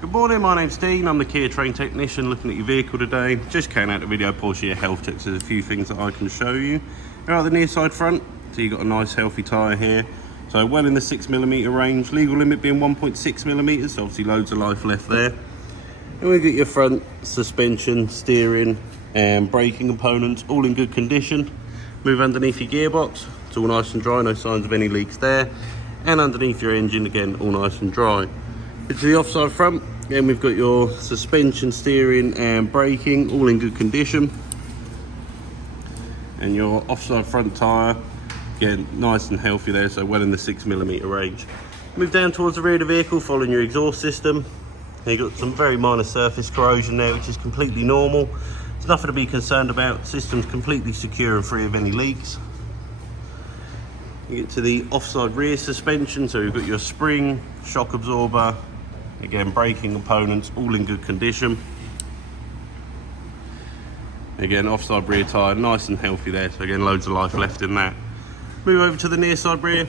Good morning, my name's Dean. I'm the Kia train technician looking at your vehicle today. Just carrying out the video portion of your health checks. There's a few things that I can show you. Here at the near side front, so you've got a nice healthy tyre here. So well in the 6mm range, legal limit being 1.6mm, so obviously loads of life left there. And we've got your front suspension, steering and braking components all in good condition. Move underneath your gearbox, it's all nice and dry, no signs of any leaks there. And underneath your engine, again, all nice and dry. Into the offside front, again we've got your suspension, steering and braking all in good condition. And your offside front tyre, again nice and healthy there, so well in the 6mm range. Move down towards the rear of the vehicle, following your exhaust system. You've got some very minor surface corrosion there, which is completely normal. There's nothing to be concerned about. System's completely secure and free of any leaks. You get to the offside rear suspension, so you've got your spring, shock absorber, again braking components all in good condition. Again, offside rear tyre, nice and healthy there, so again loads of life left in that. Move over to the near side rear,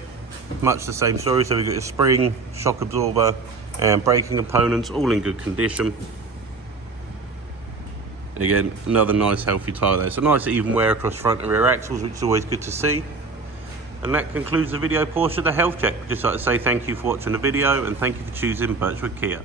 much the same story. So we've got your spring, shock absorber and braking components all in good condition. Again, another nice healthy tyre there, so nice even wear across front and rear axles, which is always good to see. And that concludes the video portion of the health check. Just like to say thank you for watching the video and thank you for choosing Birchwood Kia.